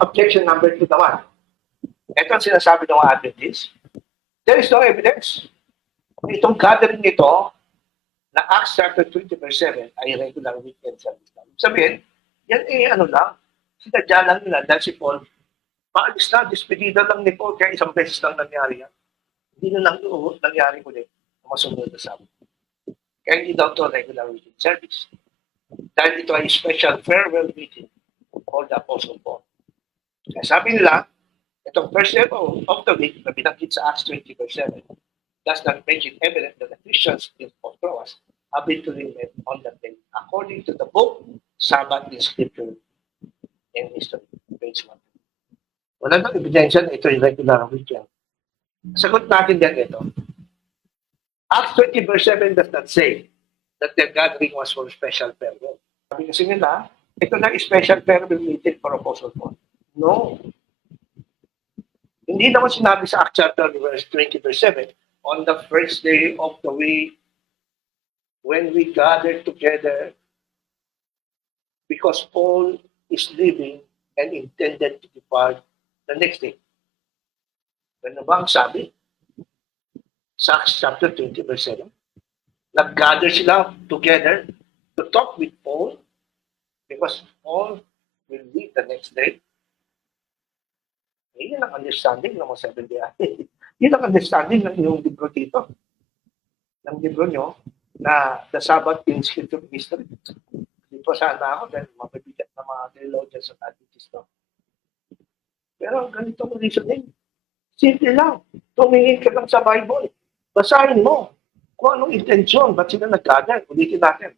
objection number 2 naman. Ito ang sinasabi ng mga Adventists. There is no evidence. Itong gathering nito na Acts chapter 20 verse 7 ay regular weekend service lang. Sabihin, yan ano lang, sinadya lang nila dahil si Paul, maalis na, despedida lang ni Paul, kaya isang beses lang nangyari yan. Hindi na lang nangyari ulit na masunod na sabi. Kaya hindi daw ito regular weekend service. Dahil ito ay special farewell meeting for the Apostle Paul. Kaya sabi nila, itong first day of the week na binanggit sa Acts 20 verse 7 does not make it evident that the Christians in Troas habitually met on that day according to the book Sabbath in Scripture and History. Page 1. Wala nang ebidensya na ito ay regular weekend. Sagot natin din ito. Acts 20 verse 7 does not say that their gathering was for special farewell. Sabi kasi nila, ito na special farewell meeting for Apostle Paul. No. Hindi naman sinabi sa Acts chapter 20 verse 7, on the first day of the week, when we gathered together, because Paul is leaving and intended to depart the next day. Ano ba ang sabi? Sa Acts chapter 20 verse 7, nag-gather sila together to talk with Paul because Paul will leave the next day. Yun ang understanding ng mga Seventh-day Adventists. Yun ang understanding ng inyong libro dito. Ng libro nyo na The Sabbath in Scripture History. Dito sana ako dahil mabibigat na mga theologians at Adventists to. Pero ganito ang reasoning. Simple lang. Tumingin ka lang sa Bible. Basahin mo kung anong intensyon. Ba't sila nag-gather? Ulitin natin.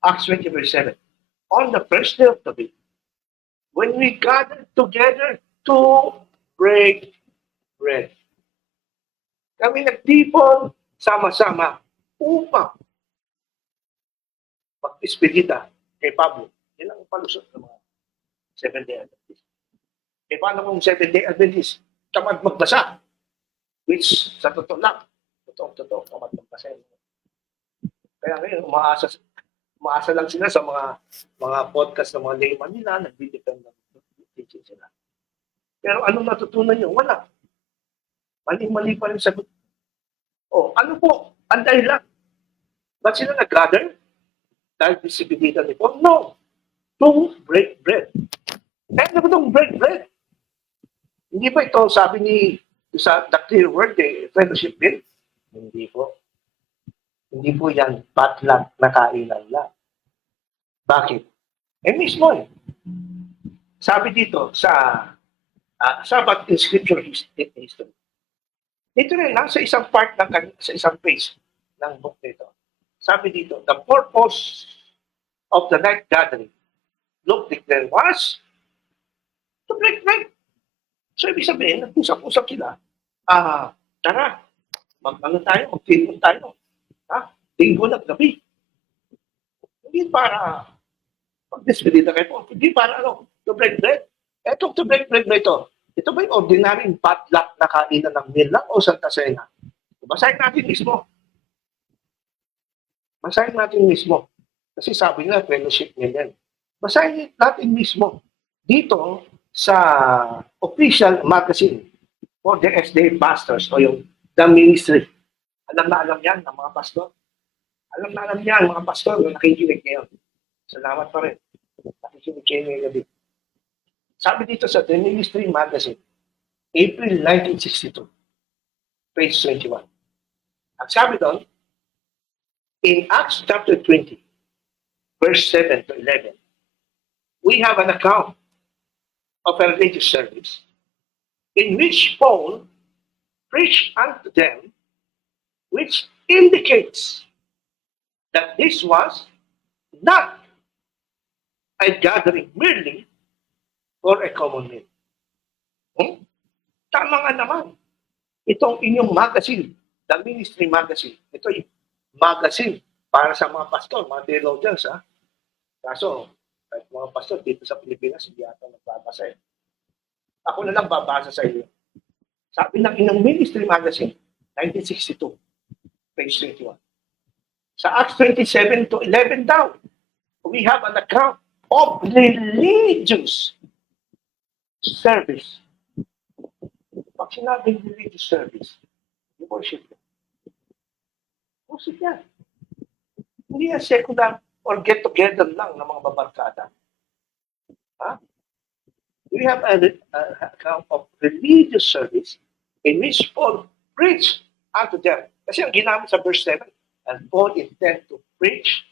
Acts 20 verse 7. On the first day of the week, when we gathered together to break bread. Kami nagtipon sama-sama upang mag-ispedita kay Pablo. Yan ang palusot ng mga Seventh-day Adventists. E paano kung Seventh-day Adventists tamad magbasa? Which, sa totoo lang, totoo, tamad magbasa. Kaya ngayon, umaasa lang sila sa mga podcast ng mga layman nila, nag-depend ng teaching sila. Pero anong natutunan nyo? Wala. Mali-mali pa rin sagot. O, ano po? Ang dahilan. Ba't sila nag-gather? Dahil disipidita ni Paul? No. To break bread. Eh, ano ba itong break bread? Hindi ba ito, sabi ni sa the clear word, fellowship bill? Hindi po. Hindi po yan potluck na kainan lang. Bakit? Eh, mismo eh. Sabi dito sa Sabbath in Scripture History. Dito rin lang sa isang part sa isang page ng book nito. Sabi dito, the purpose of the night gathering, Luke declared, was to break bread. So, ibig sabihin, nag-usap-usap sila, tara, mag-tingin tayo. Linggo na gabi. Hindi para mag-despedida kayo. Hindi para to break bread. Eto, to break bread na ito ba yung ordinary potluck na kainan ng meal lang o Santa Cena? Basahin natin mismo. Basahin natin mismo. Kasi sabi nila, fellowship nila. Basahin natin mismo. Dito sa official magazine for the SDA pastors o yung The Ministry. Alam na alam yan ng mga pastor. Alam na alam yan mga pastor yung nakikinig ngayon. Salamat pa rin. Nakikinig kayo ngayon gabi. Sabi dito sa The Ministry Magazine, April 1962, page 21. Ang sabi doon, in Acts chapter 20, verse 7 to 11, we have an account of a religious service in which Paul preached unto them, which indicates that this was not a gathering merely for a common meal. Tama nga naman. Itong inyong magazine, the Ministry Magazine, ito yung magazine para sa mga pastor, mga theologians. Kaso, kahit mga pastor dito sa Pilipinas, hindi ata nagbabasa. Ako na lang babasa sa inyo. Sabi ng inyong Ministry Magazine, 1962, page 21. Sa Acts 27 to 11 daw, we have an account of religious service. Pag sinabing religious service, you worship yan. Worship yan. Hindi yan secular or get-together lang ng mga babarkada. Ha? We have a account of religious service in which Paul preached unto them. Kasi ang ginamit sa verse 7, and Paul intend to preach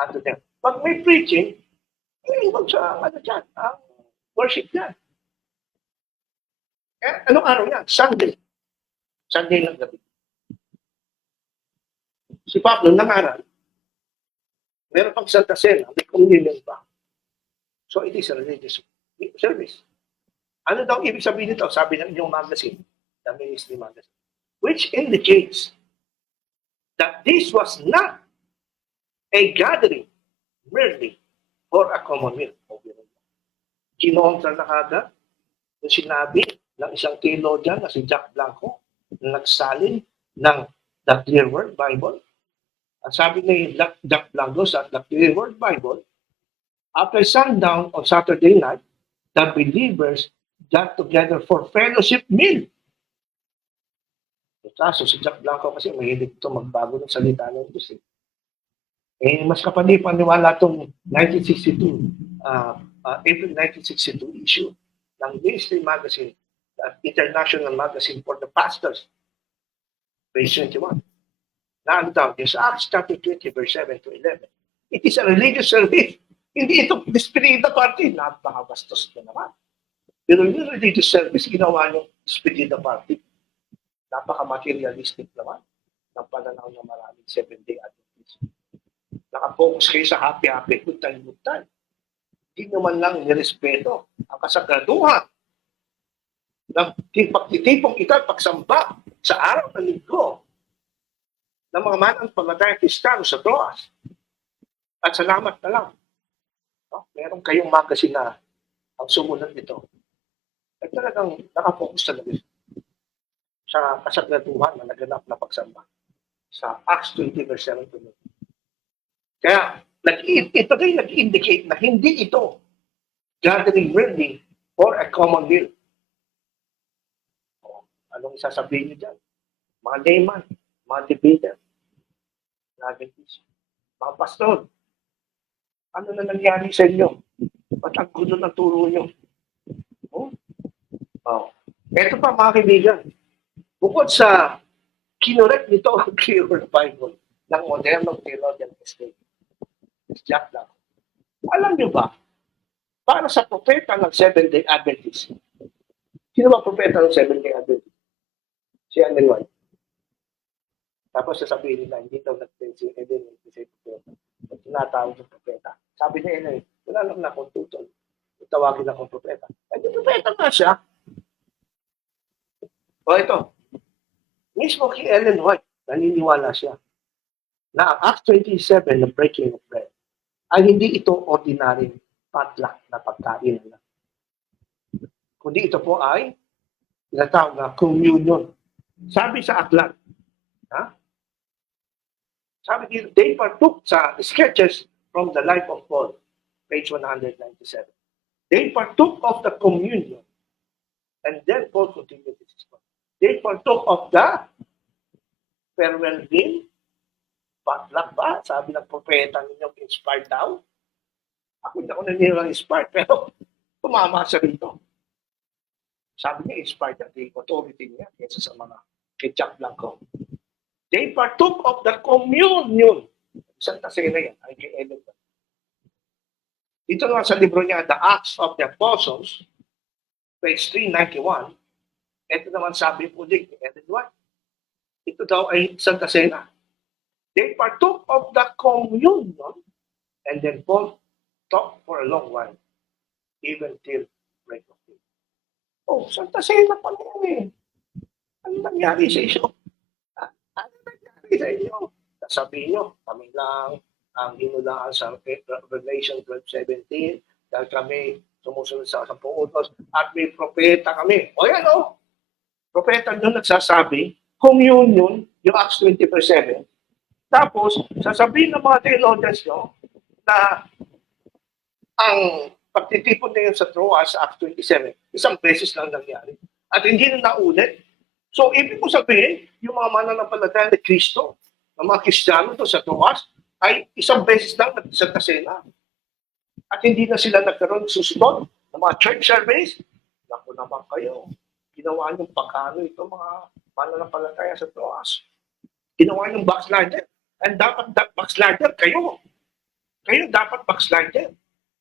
unto them. Pag may preaching, iwan sa dyan, ang worship yan. Anong araw yan? Sunday. Sunday ng gabi. Si Pablo nangaral, meron pang Santa Cena, may communion pa. So it is a religious service. Ano daw ibig sabihin nito? Sabi ng inyong magazine, the Ministry Magazine, which indicates that this was not a gathering merely for a common meal. Kinontra na kada yung sinabi ng isang theologian na si Jack Blanco na nagsalin ng The Clear Word Bible. Ang sabi ni Jack Blanco sa The Clear Word Bible, after sundown on Saturday night, the believers got together for fellowship meal. Kaso si Jack Blanco kasi mahilig ito magbago ng salita ng Diyos. Mas kapani-paniwala itong 1962, April 1962 issue ng Ministry Magazine, International Magazine for the Pastors, page 21. Na ano daw, yes, Acts chapter 20, verse 7 to 11. It is a religious service. Hindi ito despedida party. Napakabastos na naman. Pero yung religious service, ginawa yung despedida party. Napaka-materialistic naman ng pananaw ng maraming Seventh-day Adventists. Nakapokus kayo sa happy-happy, good time. Hindi naman lang nirespeto ang kasagraduhan ng pagtitipong ikaw pagsamba sa araw ng linggo ng mga manang pamatayang Kristiyano sa Troas. At salamat na lang. No? Meron kayong magazine na ang sumunod nito. At talagang nakapokus talaga sa kasagraduhan na naganap na pagsamba sa Acts 20 verse 7 to 9. Kaya ito rin nag-indicate na hindi ito gathering really for a common meal. Anong sasabihin niyo dyan? Mga layman, mga debater, mga pastor, ano na nangyari sa inyo? Ba't ang gulo ng turo nyo? Ito pa mga kaibigan, bukod sa kinorek nito ang Clear Word Bible ng modernong theologian estate, Jack Blanco. Alam niyo ba, para sa propeta ng Seventh-day Adventist, sino ba propeta ng Seventh-day Adventist? Si Ellen White. Tapos sasabihin nila, hindi daw nag-tensi, hindi propeta. Tinatawag ng propeta. Sabi niya, wala lang na akong tutol. Tawagin akong propeta. Hindi propeta nga siya. O ito, mismo kay Ellen White, naniniwala siya na ang Acts 27 na breaking of bread ay hindi ito ordinary potluck na pagkain. Kundi ito po ay tinatawag na communion. Sabi sa aklat, sabi dito, they partook sa sketches from the life of Paul, page 197. They partook of the communion. And then Paul continued this one. They partook of the farewell meal. Potluck ba? Sabi ng propeta ninyong inspired daw. Ako hindi ako naniniwang inspired, pero tumama siya rito. Sabi niya, inspired at the authority niya kaysa sa mga kay Jack Blanco. They partook of the communion. Santa Cena yan, ay kay Ellen. Dito naman sa libro niya, The Acts of the Apostles, page 391, ito naman sabi po din ni Ellen White. Ito daw ay Santa Cena. They partook of the communion, and then Paul talked for a long while, even till break of day. Oh, Santa Cena pa yan eh. Ano nangyari sa inyo? Ano nangyari sa inyo? Sabihin nyo, kami lang ang hinulaan sa Revelation 12:17 dahil kami sumusunod sa 10 utos at may propeta kami. O yan o. Propeta nyo nagsasabi, communion, yung Acts 20:7. Tapos, sasabihin ng mga theologians nyo na ang pagtitipon na yun sa Troas sa Acts 27, isang beses lang nangyari. At hindi na naulit. So, ibig mo sabihin, yung mga mananampalataya ni Kristo, ng mga Kristiyano doon sa Troas, ay isang beses lang sa Tasena. At hindi na sila nagkaroon susunod ng mga church service. Naku naman kayo. Ginawa niyong pagkano ito mga mananampalataya sa Troas. Ginawa niyong backslider. And dapat backslider kayo. Kayo dapat backslider.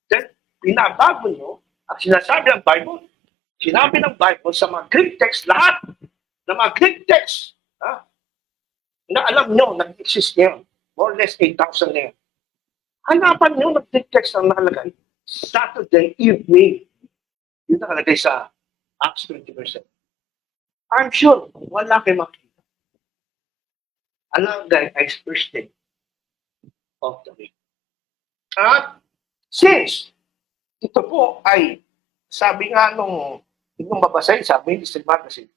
Then, pinabago nyo at sinasabi ng Bible. Sinabi ng Bible sa mga Greek text, lahat ng mga Greek text, na alam nyo, nag-exist ngayon. More or less 8,000 na yan. Hanapan nyo ng Greek text na nakalagay. Saturday evening. Yun nakalagay sa Acts 20%. I'm sure, wala kayo makita. Alam guys, ay first day of the week. At since ito po ay, sabi nga nung mabasay, sabi ni Steve Magazine,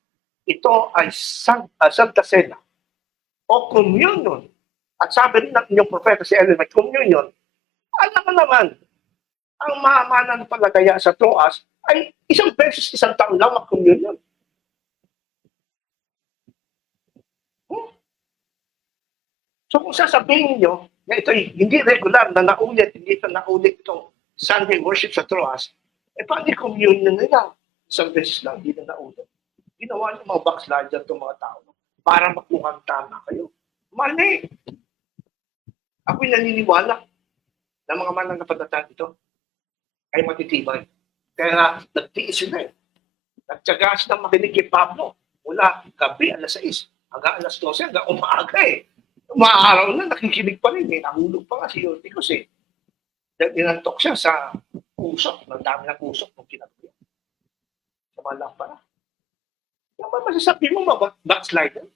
ito ay Santa Cena o communion. At sabi rin ng inyong propeta si Ellen, may communion. Alam mo naman, ang mamana ng palataya sa Troas ay isang beses, isang taon lang mag-communion. So kung sasabihin nyo na ito hindi regular na naulit, hindi ito naulit itong Sunday worship sa Troas, paano yung communion nila? Isang beses lang, hindi na naulit. Ginawa ng mga backslider itong mga tao para makuhang tama kayo. Mali! Ako'y naniniwala na mga mananampalataya ito ay matitibay. Kaya nagtiis sila eh. Nagtyaga sila makinig kay Pablo mula gabi, alas 6, hanggang alas 12, hanggang umaga eh. Umaaraw na, nakikinig pa rin eh. Nahulog pa nga si Eutychus eh. Dahil inantok siya sa kusok. Ang dami ng kusok nung kinagawa. Sa malang pala. Ano ba masasabi mo backslider?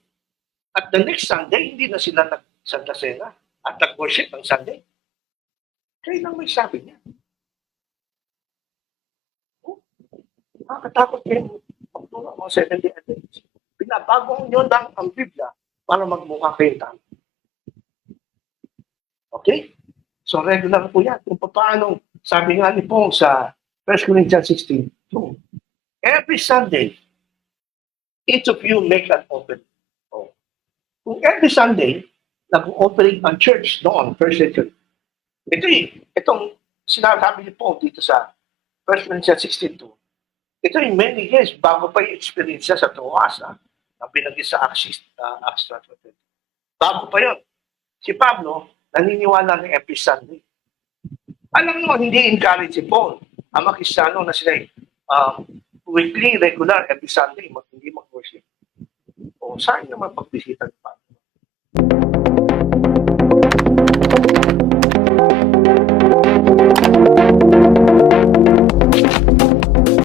At the next Sunday, hindi na sila nag-Santa Cena at nag-worship ng Sunday. Kaya lang may sabi niya. Nakakatakot kayo magturo ang mga 7-day Adventists. Pinabago nyo lang ang Biblia para magmukha kayo tama. Okay? So regular po yan. Kung paano, sabi nga ni Paul sa 1 Corinthians 16, every Sunday, each of you make an offering. Oh. Kung every Sunday, nag-offering ang church noon, first century. Itong sinasabi ni Paul dito sa 1 Corinthians 16:2. Ito yung many years bago pa yung experience sa Troas, na binagis sa Acts 20. Bago pa yun. Si Pablo, naniniwala ng every Sunday. Alam mo, hindi encourage si Paul ang mga Kristiyano na sila weekly, regular, every Sunday, hindi mag-worship. O saan naman pagbisita ni